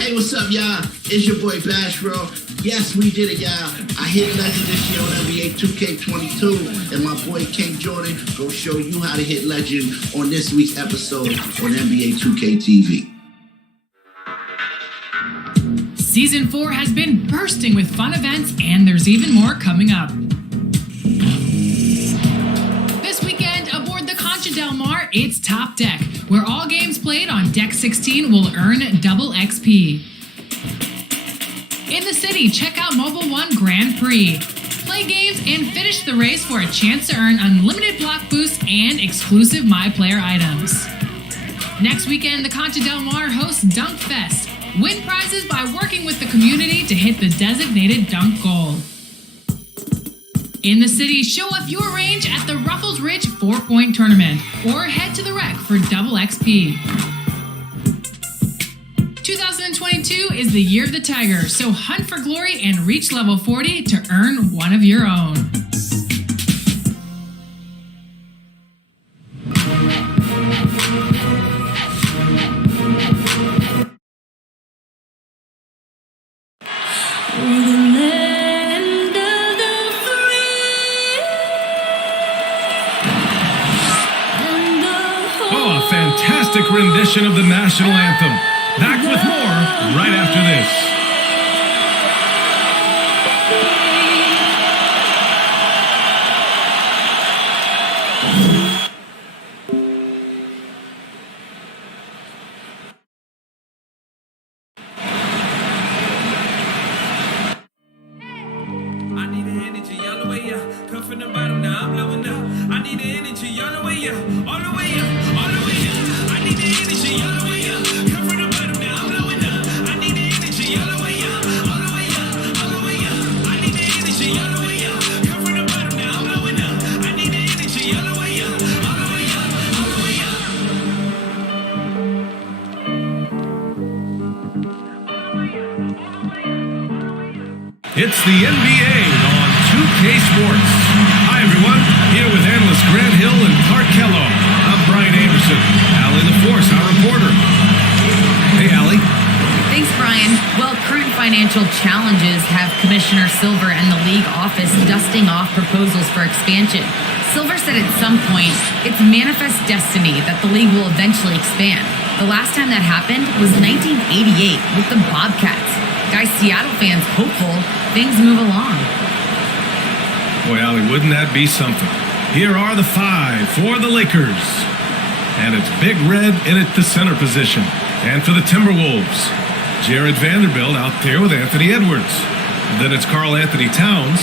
Hey, what's up, y'all? It's your boy Bashro. Yes, we did it, y'all. I hit Legend this year on NBA 2K22, and my boy King Jordan gonna show you how to hit Legend on this week's episode on NBA 2K TV. Season 4 has been bursting with fun events, and there's even more coming up. This weekend, aboard the Concha Del Mar, it's Top Deck, where all games played on Deck 16 will earn double XP. In the city, check out Mobile One Grand Prix. Play games and finish the race for a chance to earn unlimited block boosts and exclusive My Player items. Next weekend, the Concha Del Mar hosts Dunk Fest. Win prizes by working with the community to hit the designated dunk goal. In the city, show off your range at the Ruffles Ridge 4-Point Tournament, or head to the Rec for double XP. 2022 is the year of the Tiger, so hunt for glory and reach level 40 to earn one of your own. Fantastic rendition of the national anthem. Back with more right after this. I need the energy all the way up. Come from the bottom, now I'm blowing up. I need the energy all the way up, all the way up, all the way up. I need the energy all the way up. Come from the bottom, now I'm blowing up. I need the energy all the way up, all the way up, all the way up. I need the energy all the way up. Come from the bottom, now I'm blowing up. I need the energy all the way up, all the way up, all the way up. It's the NBA on 2K Sports. Hi, everyone. Here with analysts Grant Hill and Clark Kellogg. I'm Brian Anderson. Allie LaForce, our reporter. Hey, Allie. Thanks, Brian. Well, current financial challenges have Commissioner Silver and the league office dusting off proposals for expansion. Silver said at some point, it's manifest destiny that the league will eventually expand. The last time that happened was 1988 with the Bobcats. Guys, Seattle fans hopeful things move along. Boy, Allie, wouldn't that be something? Here are the 5 for the Lakers. And it's Big Red in at the center position. And for the Timberwolves, Jared Vanderbilt out there with Anthony Edwards. Then it's Karl Anthony Towns.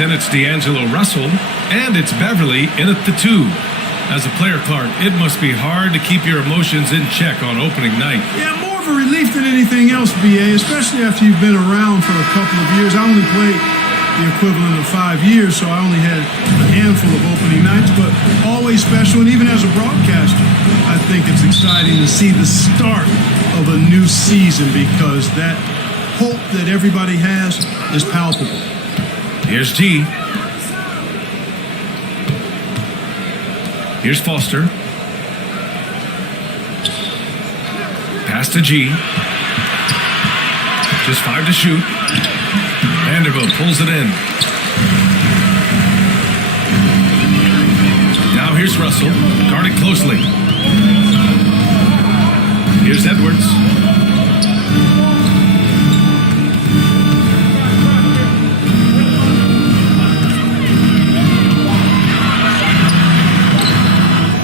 Then it's D'Angelo Russell. And it's Beverly in at the 2. As a player, Clark, it must be hard to keep your emotions in check on opening night. Yeah, more of a relief than anything else, BA, especially after you've been around for a couple of years. I only played the equivalent of 5 years, so I only had a handful of opening nights, but always special. And even as a broadcaster, I think it's exciting to see the start of a new season because that hope that everybody has is palpable. Here's G. Here's Foster. Pass to G. Just 5 to shoot. Vanderbilt pulls it in. Now here's Russell. Guarded closely. Here's Edwards.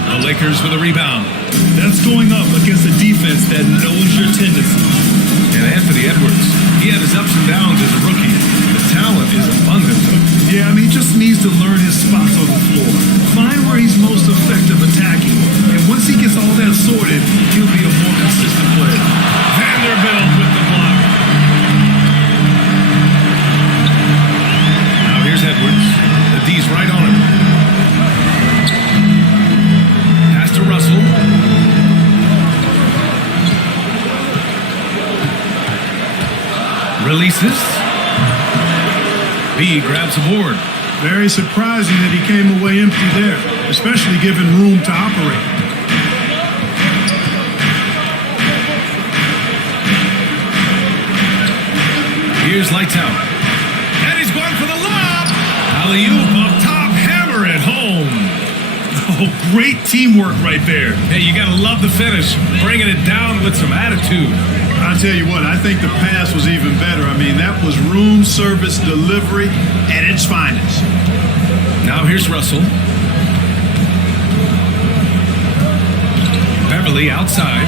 The Lakers with a rebound. That's going up against a defense that knows your tendencies. And Anthony Edwards, he had his ups and downs as a rookie. The talent is abundant. Yeah, I mean, he just needs to learn his spots on the floor. Find where he's most effective attacking. And once he gets all that sorted, he'll be a more consistent player. Vanderbilt with the block. Now here's Edwards. The D's right on him. Pass to Russell. Releases. B grabs a board. Very surprising that he came away empty there, especially given room to operate. Here's lights out. And he's going for the lob. Alley-oop up top, hammer it home. Oh, great teamwork right there. Hey, you got to love the finish, bringing it down with some attitude. I'll tell you what, I think the pass was even better. I mean, that was room service delivery at its finest. Now here's Russell. Beverly outside.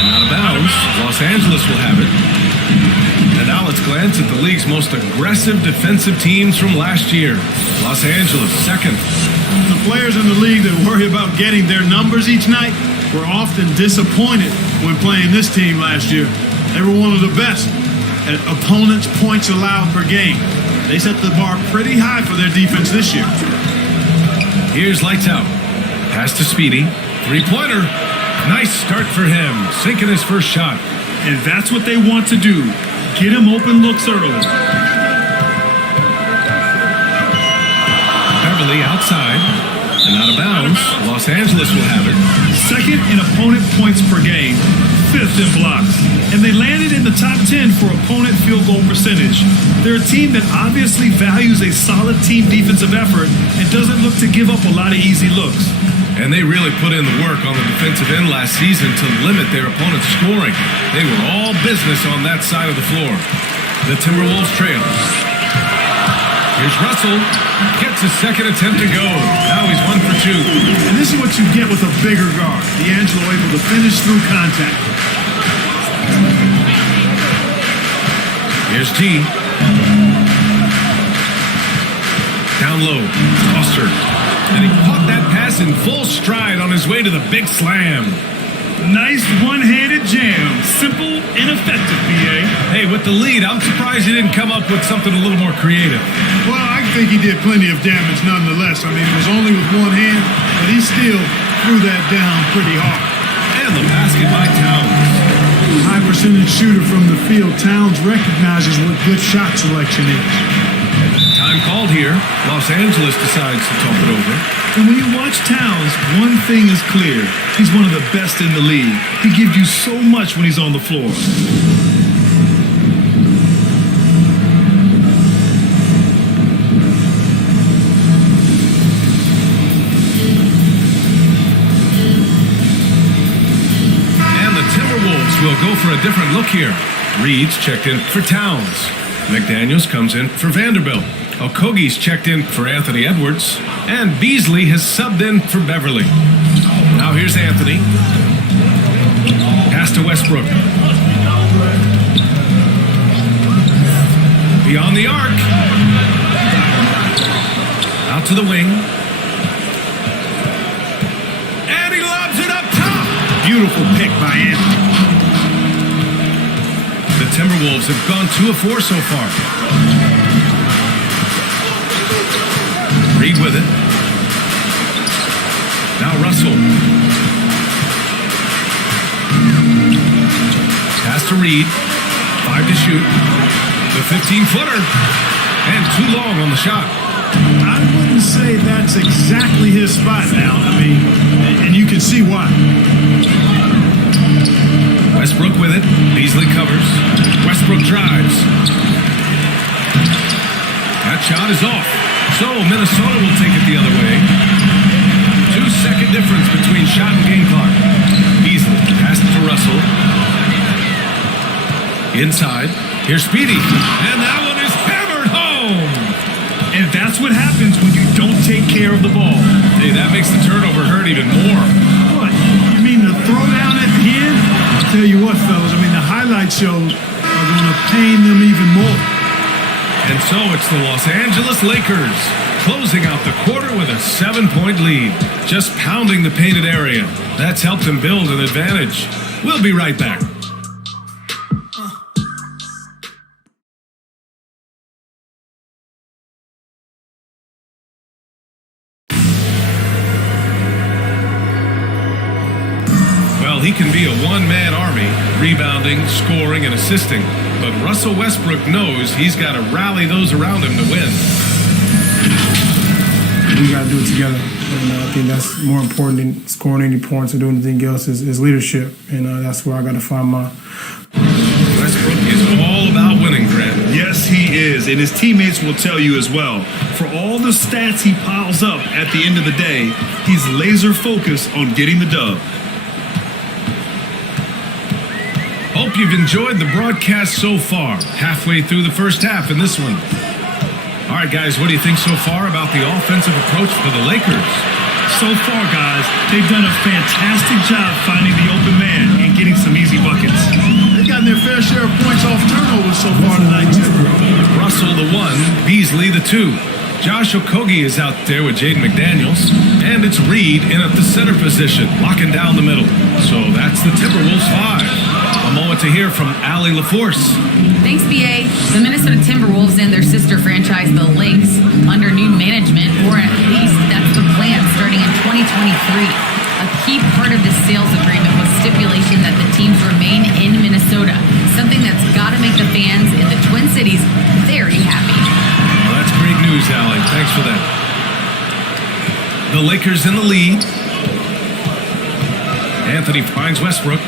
And out of bounds. Los Angeles will have it. And now let's glance at the league's most aggressive defensive teams from last year. Los Angeles, second. The players in the league that worry about getting their numbers each night were often disappointed when playing this team last year. They were one of the best at opponents' points allowed per game. They set the bar pretty high for their defense this year. Here's lights out. Pass to Speedy. Three-pointer. Nice start for him. Sinking his first shot. And that's what they want to do. Get him open looks early. Beverly outside. And out of bounds. Los Angeles will have it. Second in opponent points per game. Fifth in blocks. And they landed in the top 10 for opponent field goal percentage. They're a team that obviously values a solid team defensive effort and doesn't look to give up a lot of easy looks. And they really put in the work on the defensive end last season to limit their opponent's scoring. They were all business on that side of the floor. The Timberwolves trail. Here's Russell. Gets his second attempt to go. Now he's 1 for 2. And this is what you get with a bigger guard. D'Angelo able to finish through contact. Here's G. Down low. Foster. And he caught that pass in full stride on his way to the big slam. Nice one-handed jam. Simple and effective, B.A. Hey, with the lead, I'm surprised he didn't come up with something a little more creative. Well, I think he did plenty of damage nonetheless. I mean, it was only with one hand, but he still threw that down pretty hard. And the basket by Towns. High percentage shooter from the field. Towns recognizes what good shot selection is. Time called here. Los Angeles decides to talk it over. And when you watch Towns, one thing is clear. He's one of the best in the league. He gives you so much when he's on the floor. And the Timberwolves will go for a different look here. Reed's checked in for Towns. McDaniels comes in for Vanderbilt. Okogie's checked in for Anthony Edwards. And Beasley has subbed in for Beverly. Now here's Anthony. Pass to Westbrook. Beyond the arc. Out to the wing. And he lobs it up top. Beautiful pick by Anthony. The Timberwolves have gone 2 of 4 so far. Reed with it. Now Russell. Pass to Reed. 5 to shoot. The 15-footer. And too long on the shot. I wouldn't say that's exactly his spot now. I mean, and you can see why. Westbrook with it. Beasley covers. Westbrook drives. That shot is off. So Minnesota will take it the other way. 2-second difference between shot and game clock. Beasley passed to Russell. Inside. Here's Speedy. And that one is hammered home. And that's what happens when you don't take care of the ball. Hey, that makes the turnover hurt even more. What? You mean the throwdown at the end? I'll tell you what, fellas. I mean, the highlight shows are going to pain them even more. And so it's the Los Angeles Lakers closing out the quarter with a 7-point lead. Just pounding the painted area. That's helped them build an advantage. We'll be right back. He can be a one-man army, rebounding, scoring, and assisting. But Russell Westbrook knows he's got to rally those around him to win. We got to do it together. And I think that's more important than scoring any points or doing anything else is leadership. And that's where I got to find my... Westbrook is all about winning, Grant. Yes, he is, and his teammates will tell you as well. For all the stats he piles up at the end of the day, he's laser focused on getting the dub. Hope you've enjoyed the broadcast so far. Halfway through the first half in this one. All right, guys, what do you think so far about the offensive approach for the Lakers? So far, guys, they've done a fantastic job finding the open man and getting some easy buckets. They've gotten their fair share of points off turnovers so far tonight, too. Russell the 1, Beasley the 2. Josh Okogie is out there with Jaden McDaniels, and it's Reed in at the center position, locking down the middle. So that's the Timberwolves 5. A moment to hear from Allie LaForce. Thanks, BA. The Minnesota Timberwolves and their sister franchise, the Lynx, under new management, or at least that's the plan starting in 2023. A key part of this sales agreement was stipulation that the teams remain in Minnesota, something that's got to make the fans in the Twin Cities very happy. Well, that's great news, Allie. Thanks for that. The Lakers in the lead. Anthony finds Westbrook.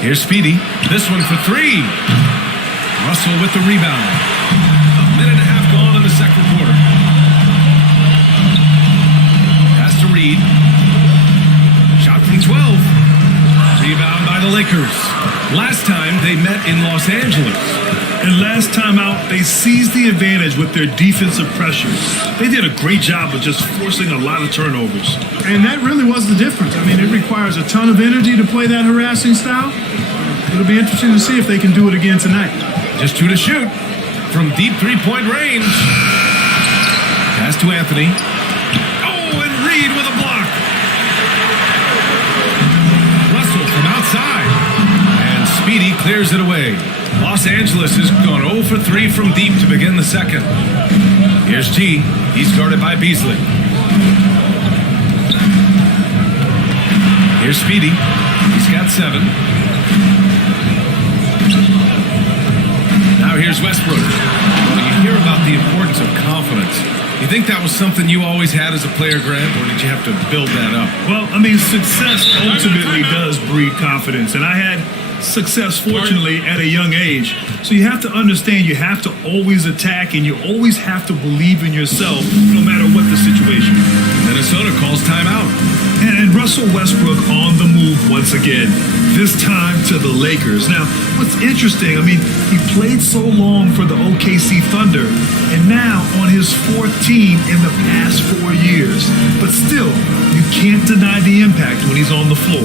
Here's Speedy. This one for 3. Russell with the rebound. A minute and a half gone in the second quarter. Pass to Reed. Shot from 12. Rebound by the Lakers. Last time they met in Los Angeles. And last time out, they seized the advantage with their defensive pressure. They did a great job of just forcing a lot of turnovers. And that really was the difference. I mean, it requires a ton of energy to play that harassing style. It'll be interesting to see if they can do it again tonight. Just 2 to shoot from deep three-point range. Pass to Anthony. Oh, and Reed with a block. Russell from outside. And Speedy clears it away. Los Angeles has gone 0 for 3 from deep to begin the second. Here's T. He's guarded by Beasley. Here's Speedy. He's got 7. Now here's Westbrook. Well, you hear about the importance of confidence. You think that was something you always had as a player, Grant, or did you have to build that up? Well, I mean, success ultimately does breed confidence. And I had success, fortunately, at a young age. So you have to understand you have to always attack and you always have to believe in yourself no matter what the situation. Minnesota calls timeout. And Russell Westbrook on the move once again, this time to the Lakers. Now, what's interesting, I mean, he played so long for the OKC Thunder and now on his 4th team in the past 4 years. But still, you can't deny the impact when he's on the floor.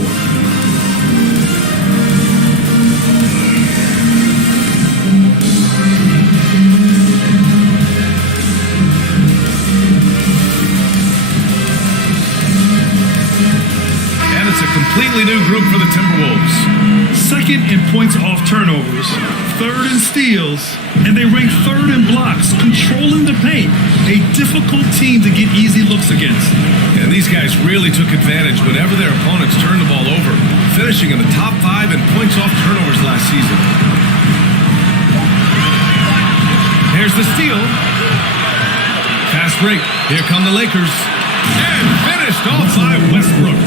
Completely new group for the Timberwolves. 2nd in points off turnovers, 3rd in steals, and they rank 3rd in blocks, controlling the paint. A difficult team to get easy looks against. And these guys really took advantage whenever their opponents turned the ball over, finishing in the top 5 in points off turnovers last season. Here's the steal. Fast break. Here come the Lakers. And finished off by Westbrook.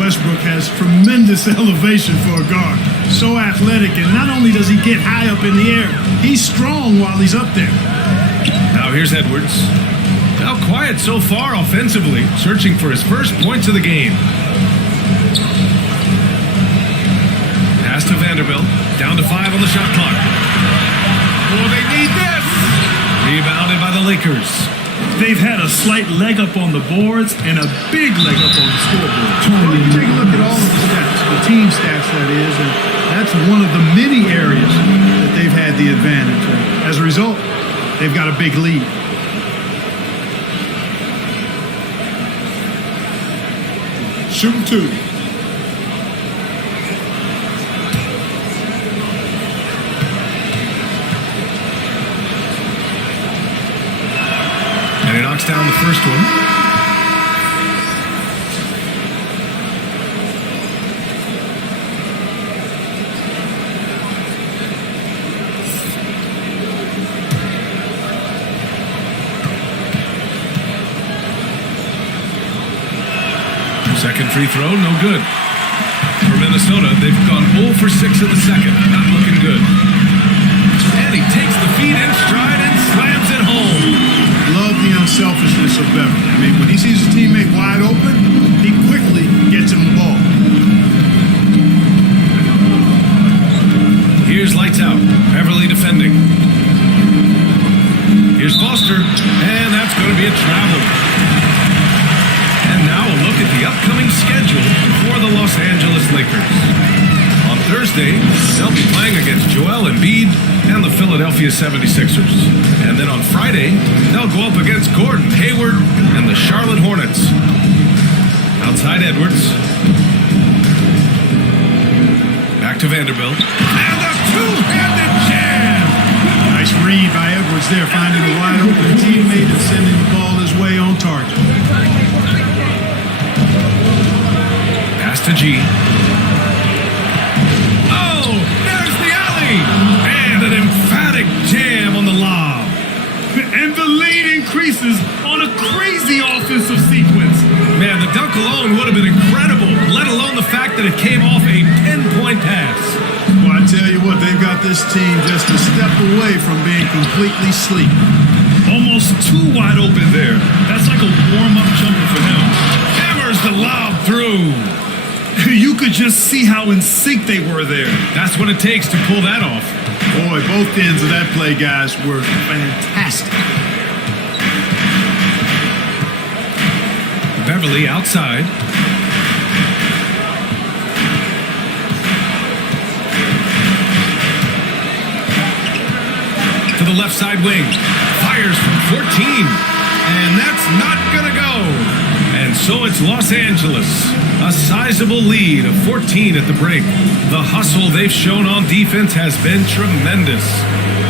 Westbrook has tremendous elevation for a guard. So athletic, and not only does he get high up in the air, he's strong while he's up there. Now here's Edwards. Now quiet so far offensively, searching for his first points of the game. Pass to Vanderbilt, down to 5 on the shot clock. Oh, they need this! Rebounded by the Lakers. They've had a slight leg up on the boards and a big leg up on the scoreboard. Well, you take a look at all of the stats, the team stats that is, and that's one of the many areas that they've had the advantage. And as a result, they've got a big lead. Shooting 2. And he knocks down the first one. Second free throw, no good. For Minnesota, they've gone 0 0 for 6 in the second. Not looking good. And he takes the feed in stride and slams it home. Love the unselfishness of Beverly. I mean, when he sees his teammate wide open, he quickly gets him the ball. Here's lights out. Beverly defending. Here's Foster, and that's going to be a travel. And now a look at the upcoming schedule for the Los Angeles Lakers. On Thursday, they'll be playing against Joel Embiid and the Philadelphia 76ers. And then on Friday, they'll go up against Gordon Hayward and the Charlotte Hornets. Outside Edwards. Back to Vanderbilt. And a two-handed jam! Nice read by Edwards there, finding a wide open teammate and sending the ball his way on target. Pass to G. Oh, there's the alley! And an emphatic jam on the lob. And the lead increases on a crazy offensive sequence. Man, the dunk alone would have been incredible, let alone the fact that it came off a 10-point pass. Well, I tell you what, they've got this team just a step away from being completely sleep. Almost too wide open there. That's like a warm-up jumper for him. Hammers the lob through. You could just see how in sync they were there. That's what it takes to pull that off. Boy, both ends of that play, guys, were fantastic. Beverly outside. To the left side wing. Fires from 14. And that's not going to go. And so it's Los Angeles. A sizable lead of 14 at the break. The hustle they've shown on defense has been tremendous.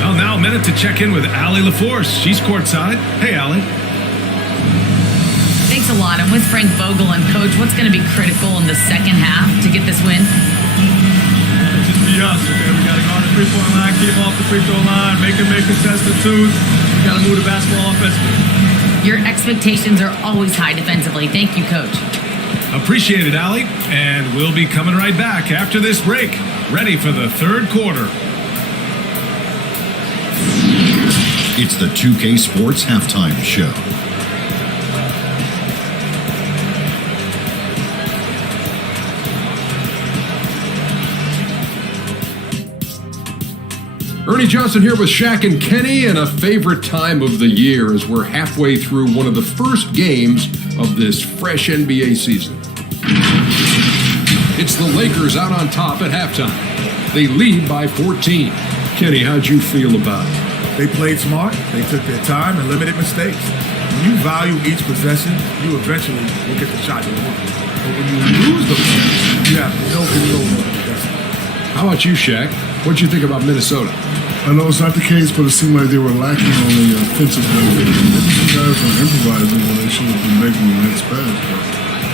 Well, now a minute to check in with Allie LaForce. She's courtside. Hey, Allie. Thanks a lot. I'm with Frank Vogel. And Coach, what's going to be critical in the second half to get this win? Just be us, okay? We got to go on the three-point line, keep off the free throw line, make contested twos. We got to move the basketball offensively. Your expectations are always high defensively. Thank you, Coach. Appreciate it, Allie. And we'll be coming right back after this break. Ready for the third quarter. It's the 2K Sports Halftime Show. Ernie Johnson here with Shaq and Kenny, and a favorite time of the year as we're halfway through one of the first games of this fresh NBA season. It's the Lakers out on top at halftime. They lead by 14. Kenny, how'd you feel about it? They played smart, they took their time and limited mistakes. When you value each possession, you eventually will get the shot you want. But when you lose the ball, you have no control over the possession. How about you, Shaq? What'd you think about Minnesota? I know it's not the case, but it seemed like they were lacking on the offensive end. Maybe some guys were improvising when they should have been making the next pass.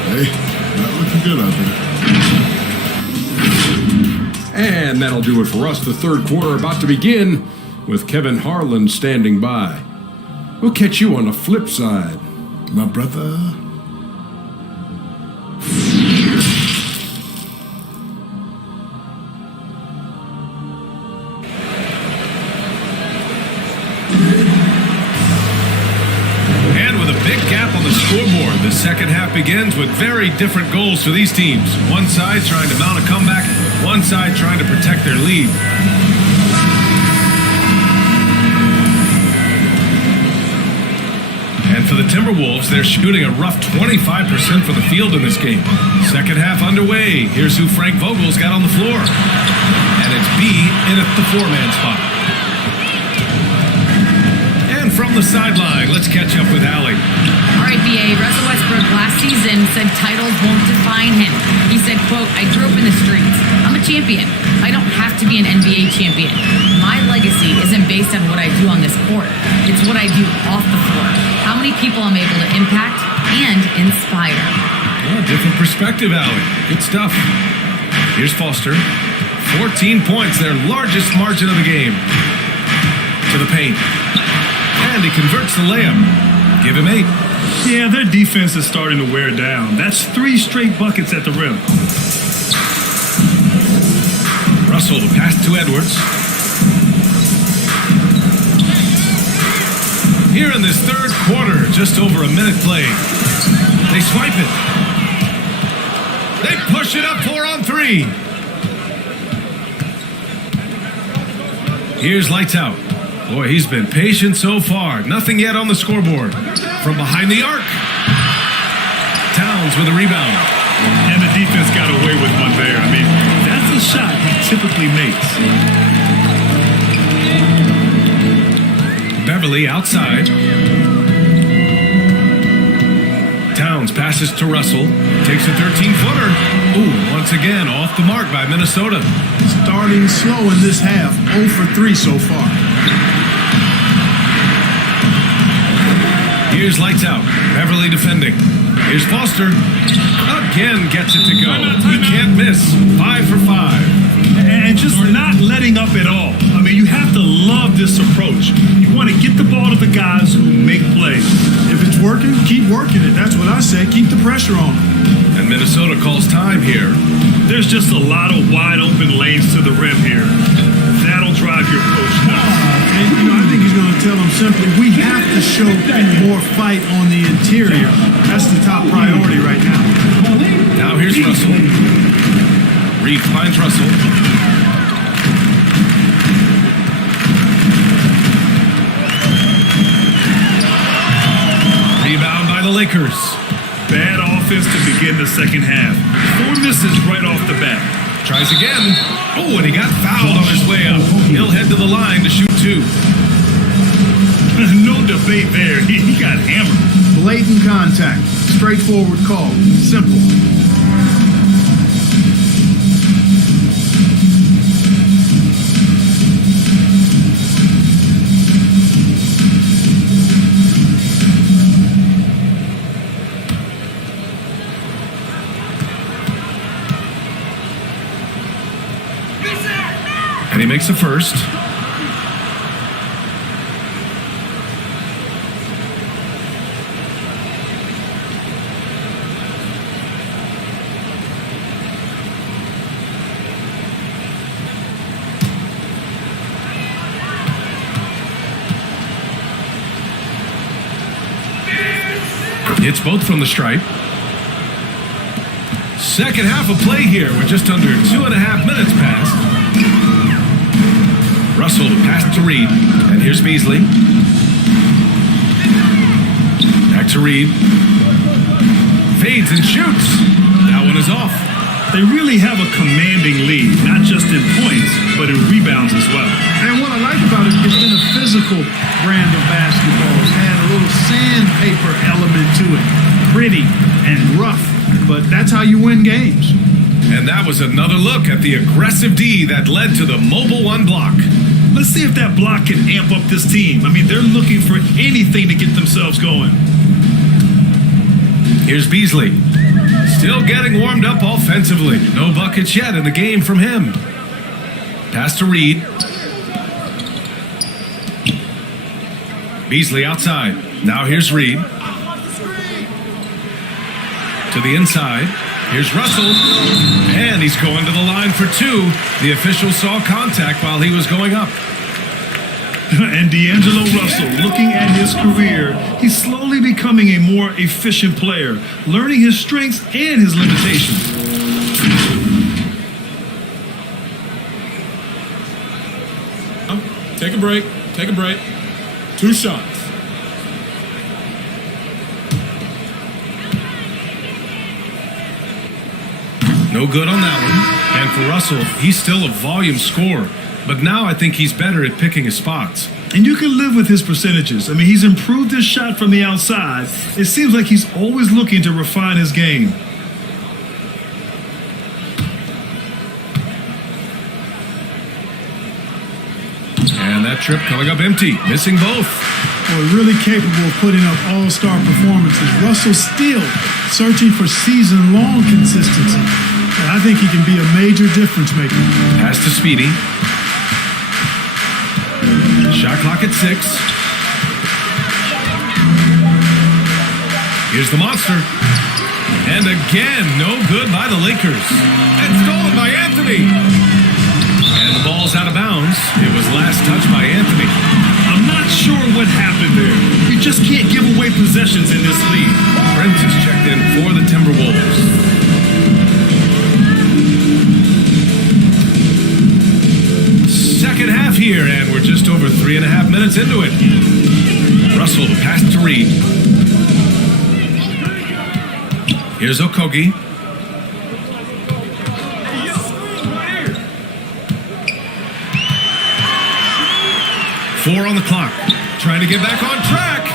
But hey, not looking good out there. And that'll do it for us. The third quarter about to begin with Kevin Harlan standing by. We'll catch you on the flip side. My brother. Scoreboard. The second half begins with very different goals for these teams. One side trying to mount a comeback, one side trying to protect their lead. And for the Timberwolves, they're shooting a rough 25% from the field in this game. Second half underway. Here's who Frank Vogel's got on the floor. And it's B in at the four-man spot. And from the sideline, let's catch up with Allie. All right, BA, Russell Westbrook last season said titles won't define him. He said, quote, I grew up in the streets. I'm a champion. I don't have to be an NBA champion. My legacy isn't based on what I do on this court. It's what I do off the floor. How many people I'm able to impact and inspire. Well, different perspective, Allie. Good stuff. Here's Foster. 14 points, their largest margin of the game. To the paint. And he converts the layup. Give him 8. Yeah, their defense is starting to wear down. That's 3 straight buckets at the rim. Russell to pass to Edwards. Here in this third quarter, just over a minute played. They swipe it. They push it up 4-on-3. Here's Lights Out. Boy, he's been patient so far. Nothing yet on the scoreboard. From behind the arc. Towns with a rebound. And the defense got away with one there. I mean, that's a shot he typically makes. Beverly outside. Towns passes to Russell. Takes a 13-footer. Ooh, once again off the mark by Minnesota. Starting slow in this half, 0 for 3 so far. Here's Lights Out. Beverly defending. Here's Foster. Again gets it to go. He can't miss. 5 for 5. And just not letting up at all. I mean, you have to love this approach. You want to get the ball to the guys who make plays. If it's working, keep working it. That's what I say. Keep the pressure on them. And Minnesota calls time here. There's just a lot of wide open lanes to the rim here. That'll drive your coach nuts. And, I think he's going to tell them simply, we have to show more fight on the interior. That's the top priority right now. Now here's Russell. Reed finds Russell. Rebound by the Lakers. Bad offense to begin the second half. 4 misses right off the bat. Tries again. Oh, and he got fouled on his way up. He'll head to the line to shoot 2. No debate there. He got hammered. Blatant contact. Straightforward call. Simple. And he makes a first. Hits both from the stripe. Second half of play here. We're just under 2.5 minutes past. Russell to pass to Reed. And here's Beasley. Back to Reed. Fades and shoots. That one is off. They really have a commanding lead, not just in points, but in rebounds as well. And what I like about it, it's been a physical brand of basketball. It's had a little sandpaper element to it. Pretty and rough, but that's how you win games. And that was another look at the aggressive D that led to the Mobile One block. Let's see if that block can amp up this team. I mean, they're looking for anything to get themselves going. Here's Beasley. Still getting warmed up offensively. No buckets yet in the game from him. Pass to Reed. Beasley outside. Now here's Reed. To the inside. Here's Russell. And he's going to the line for 2. The official saw contact while he was going up. And D'Angelo Russell, looking at his career, he's slowly becoming a more efficient player, learning his strengths and his limitations. Take a break. Take a break. 2 shots. No good on that one. And for Russell, he's still a volume scorer. But now I think he's better at picking his spots. And you can live with his percentages. I mean, he's improved his shot from the outside. It seems like he's always looking to refine his game. And that trip coming up empty, missing both. Boy, really capable of putting up all-star performances. Russell still searching for season-long consistency. And I think he can be a major difference maker. Pass to Speedy. Shot clock at 6. Here's the monster. And again, no good by the Lakers. And stolen by Anthony. It was last touched by Anthony. I'm not sure what happened there. You just can't give away possessions in this league. Prince is checked in for the Timberwolves. Second half here, and we're just over 3.5 minutes into it. Russell, the pass to Reed. Here's Okogie. Four on the clock. Trying to get back on track.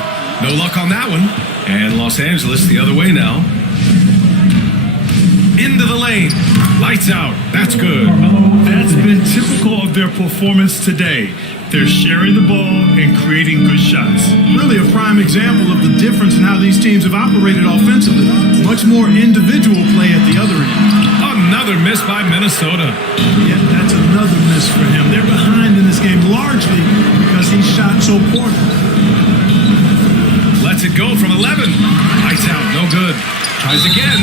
No luck on that one. And Los Angeles the other way now. Into the lane. Lights out. That's good. That's been typical of their performance today. They're sharing the ball and creating good shots. Really a prime example of the difference in how these teams have operated offensively. Much more individual play at the other end. Another miss by Minnesota. Yeah, that's another miss for him. They're behind in this game largely because he shot so poorly. Lets it go from 11. Lights out, no good. Tries again.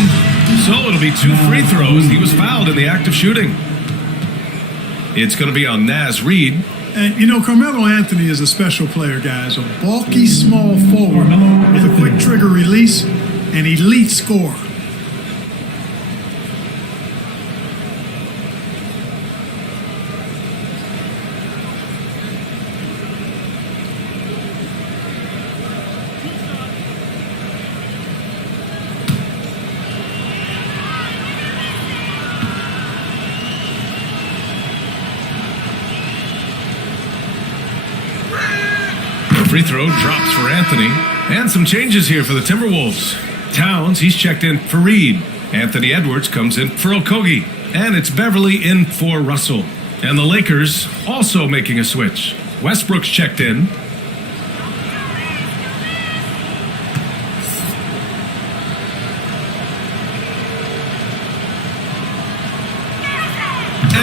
So it'll be 2 free throws. He was fouled in the act of shooting. It's going to be on Naz Reid. And, you know, Carmelo Anthony is a special player, guys. A bulky, small forward with a quick trigger release and elite scorer. Free throw drops for Anthony. And some changes here for the Timberwolves. Towns, he's checked in for Reed. Anthony Edwards comes in for Okogie. And it's Beverly in for Russell. And the Lakers also making a switch. Westbrook's checked in.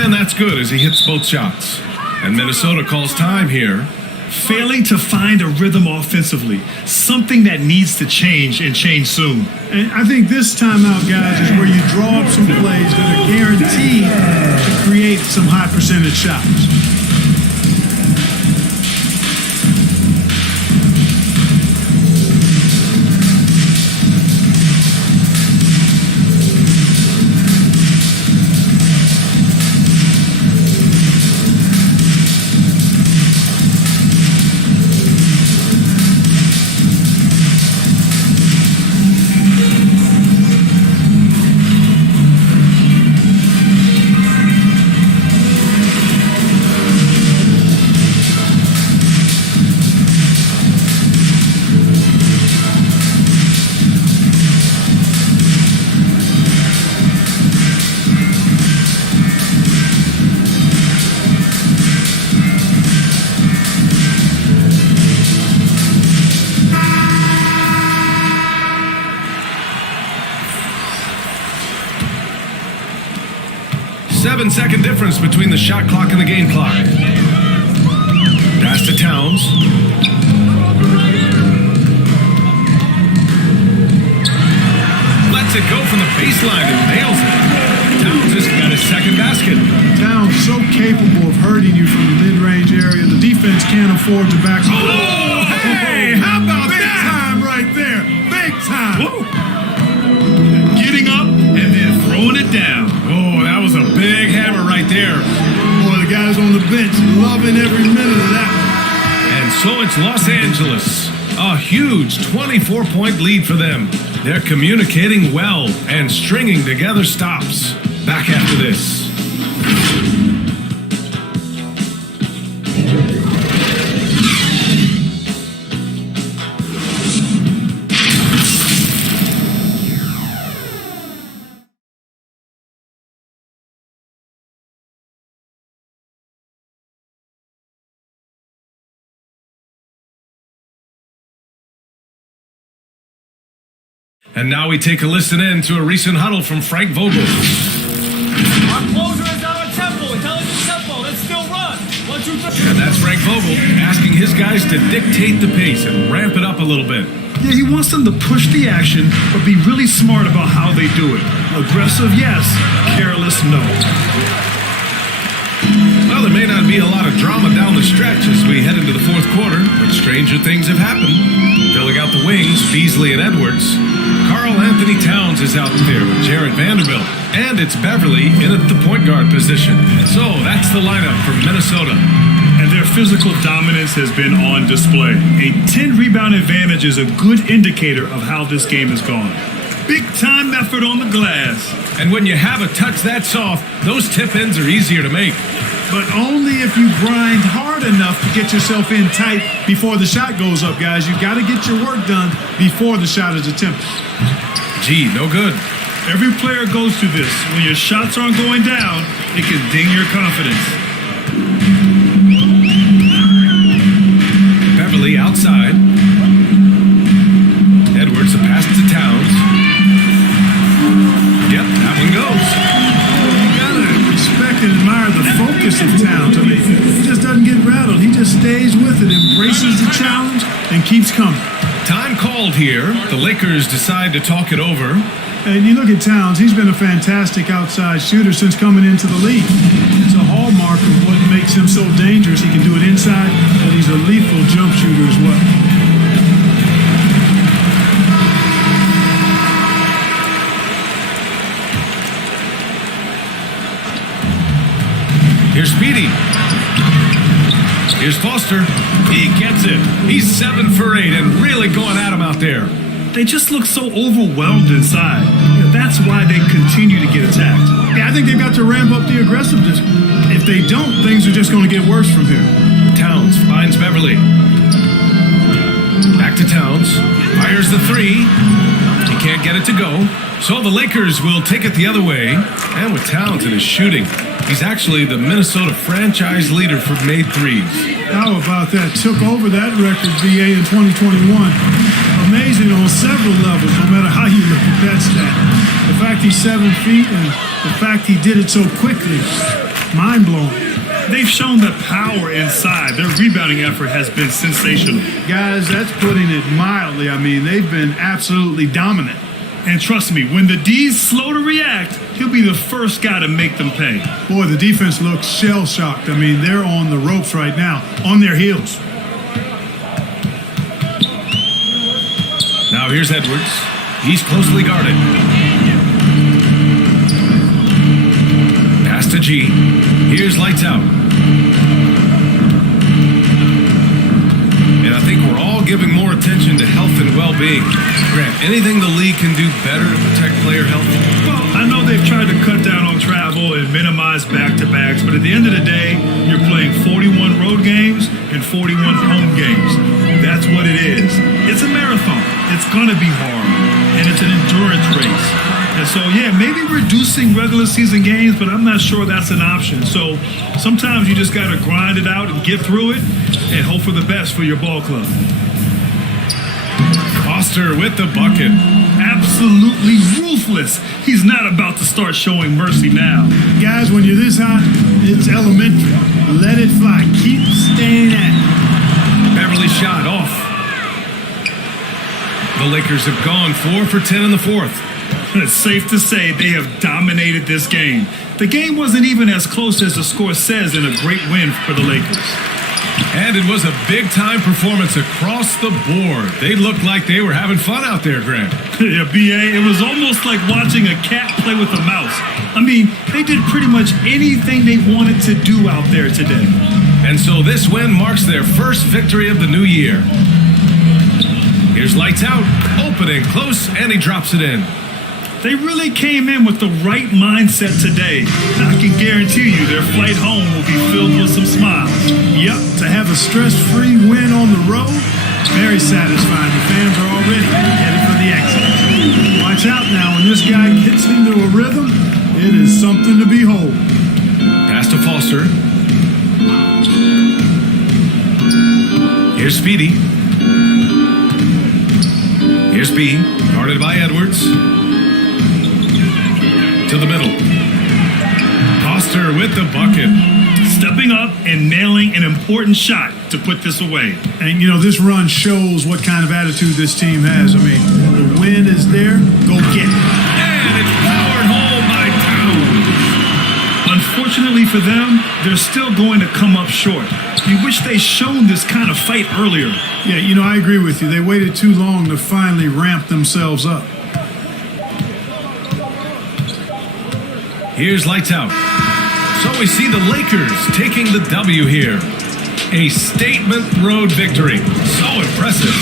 And that's good as he hits both shots. And Minnesota calls time here. Failing to find a rhythm offensively, something that needs to change and change soon. And I think this timeout, guys, is where you draw up some plays that are guaranteed to create some high percentage shots. Second difference between the shot clock and the game clock. Pass to Towns. Lets it go from the baseline and nails it. Towns just got his second basket. Towns so capable of hurting you from the mid-range area. The defense can't afford to back. Oh, hey, how about big time right there? Big time. Whoa. Getting up and then throwing it down. Oh, that was a big hammer right there. Boy, the guys on the bench loving every minute of that. And so it's Los Angeles. A huge 24-point lead for them. They're communicating well and stringing together stops. Back after this. And now we take a listen in to a recent huddle from Frank Vogel. Our closer is out of tempo. Intelligent tempo. Let's still run. 1, 2, 3. And that's Frank Vogel asking his guys to dictate the pace and ramp it up a little bit. Yeah, he wants them to push the action, but be really smart about how they do it. Aggressive, yes. Careless, no. Well, there may may not be a lot of drama down the stretch as we head into the fourth quarter, but stranger things have happened. Filling out the wings, Beasley and Edwards. Karl Anthony Towns is out there with Jared Vanderbilt. And it's Beverly in at the point guard position. So that's the lineup for Minnesota. And their physical dominance has been on display. A 10-rebound advantage is a good indicator of how this game has gone. Big-time effort on the glass. And when you have a touch that soft, those tip-ins are easier to make. But only if you grind hard enough to get yourself in tight before the shot goes up, guys. You've got to get your work done before the shot is attempted. Gee, no good. Every player goes through this. When your shots aren't going down, it can ding your confidence. Beverly outside. Edwards, a pass to Towns. Yep, that one goes. You gotta respect and admire the focus of Towns. I mean, he just doesn't get rattled. He just stays with it, embraces the challenge, and keeps coming. Time called here. The Lakers decide to talk it over. And you look at Towns, he's been a fantastic outside shooter since coming into the league. It's a hallmark of what makes him so dangerous. He can do it inside, but he's a lethal jump shooter as well. Here's Speedy. Here's Foster. He gets it. He's 7 for 8 and really going at him out there. They just look so overwhelmed inside. That's why they continue to get attacked. Yeah, I think they've got to ramp up the aggressiveness. If they don't, things are just going to get worse from here. Towns finds Beverly. Back to Towns. Fires the 3. He can't get it to go. So the Lakers will take it the other way. And with Towns in his shooting, he's actually the Minnesota franchise leader for made threes. How about that? Took over that record, VA, in 2021. Amazing on several levels, no matter how you look at that stat. The fact he's 7 feet and the fact he did it so quickly, mind-blowing. They've shown that power inside. Their rebounding effort has been sensational. Guys, that's putting it mildly. I mean, they've been absolutely dominant. And trust me, when the D's slow to react, he'll be the first guy to make them pay. Boy, the defense looks shell-shocked. I mean, they're on the ropes right now, on their heels. Now here's Edwards. He's closely guarded. Pass to G. Here's Lights Out. And I think we're all giving more attention to health and well-being. Grant, anything the league can do better to protect player health? Well, I know they've tried to cut down on travel and minimize back-to-backs, but at the end of the day, you're playing 41 road games and 41 home games. That's what it is. It's a marathon. It's going to be hard, and it's an endurance race. And so, yeah, maybe reducing regular season games, but I'm not sure that's an option. So sometimes you just got to grind it out and get through it and hope for the best for your ball club. Foster with the bucket. Absolutely ruthless. He's not about to start showing mercy now. Guys, when you're this hot, it's elementary. Let it fly. Keep staying at it. Beverly shot off. The Lakers have gone 4 for 10 in the fourth. It's safe to say they have dominated this game. The game wasn't even as close as the score says in a great win for the Lakers. And it was a big-time performance across the board. They looked like they were having fun out there, Grant. Yeah, B.A., it was almost like watching a cat play with a mouse. I mean, they did pretty much anything they wanted to do out there today. And so this win marks their first victory of the new year. Here's Lights Out, open and close, and he drops it in. They really came in with the right mindset today. I can guarantee you their flight home will be filled with some smiles. Yep, to have a stress-free win on the road, very satisfying. The fans are already headed for the exit. Watch out now, when this guy gets into a rhythm, it is something to behold. Pass to Foster. Here's Speedy. Here's B, guarded by Edwards. To the middle. Foster with the bucket. Stepping up and nailing an important shot to put this away. And, you know, this run shows what kind of attitude this team has. I mean, the win is there. Go get it. And it's powered home by Towns. Unfortunately, Unfortunately for them, they're still going to come up short. You wish they shown this kind of fight earlier. Yeah, I agree with you. They waited too long to finally ramp themselves up. Here's lights out. So we see the Lakers taking the W here. A statement road victory. So impressive.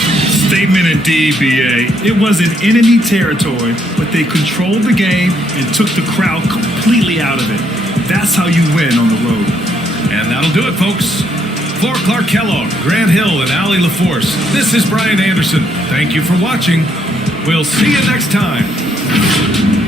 Statement indeed, BA. It was in enemy territory, but they controlled the game and took the crowd completely out of it. That's how you win on the road. And that'll do it, folks. For Clark Kellogg, Grant Hill, and Allie LaForce, this is Brian Anderson. Thank you for watching. We'll see you next time.